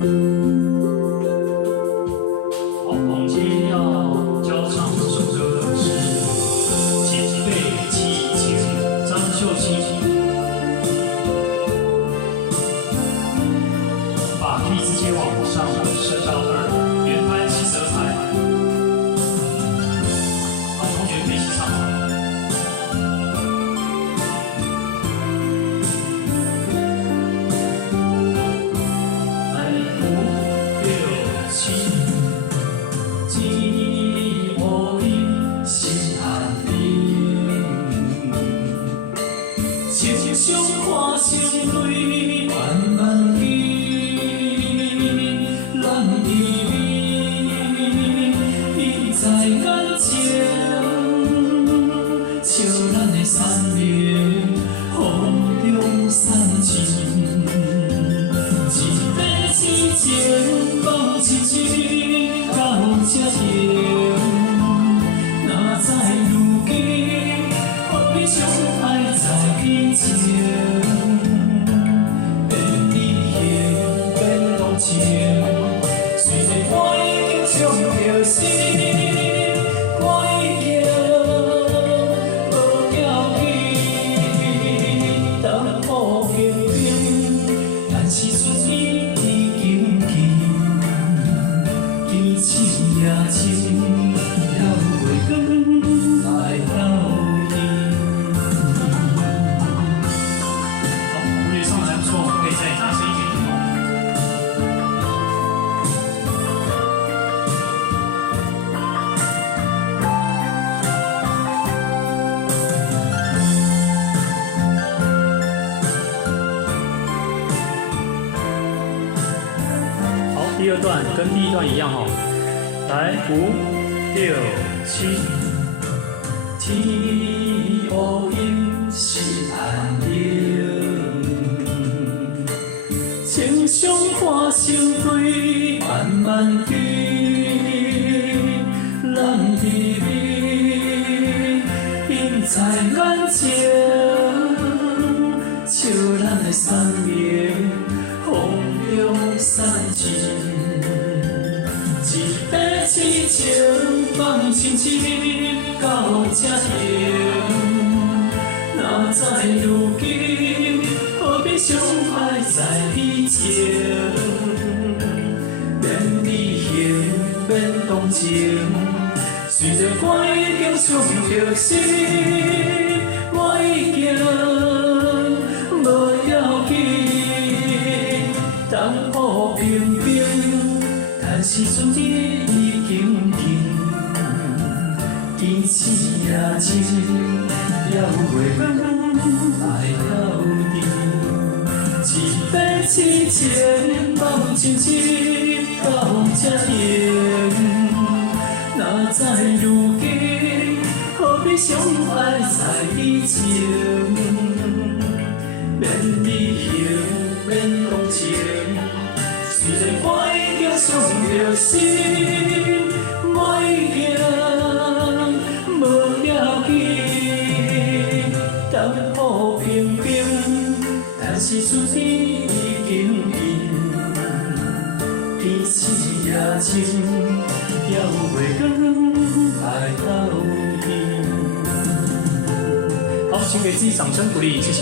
好，我们今天要教唱这首歌的是《前辈记忆情》，张秀清。把 P 直接往上升到2，原拍7色彩。好，同学可以一起唱。情伤化成泪，慢慢流，咱依依，印在眼前，笑咱的山明，风中散尽，一杯之情，梦亲亲，到这停，哪知如今，何必相爱在以前？变离形，变动情，虽然我已经伤着心，我已经无要紧，当雨平平，但是思念已经近，天气也晴，还袂光来到。再大声一点点好，第2段跟第1段一样哦。来，5、6、7。天乌阴，是寒冷。情伤化成泪，慢慢流，咱依依，印在眼前，笑咱的山明，风中散尽，一杯痴情，梦亲亲，到这停，哪知如今，何必相爱在以前？变离形，变动情，虽然我已经伤着心，我已经无要紧，当雨平平，但是春天已经近，天气也晴，还袂光来到底。一杯痴情，梦亲亲，到这停，哪知如今，何必相爱在以前？变离形，变动情，虽然我已经伤着心，我已经无要紧，当雨平平。但是春天已经近，天气也晴，还袂光来到底。好，请给自己掌声鼓励，谢谢。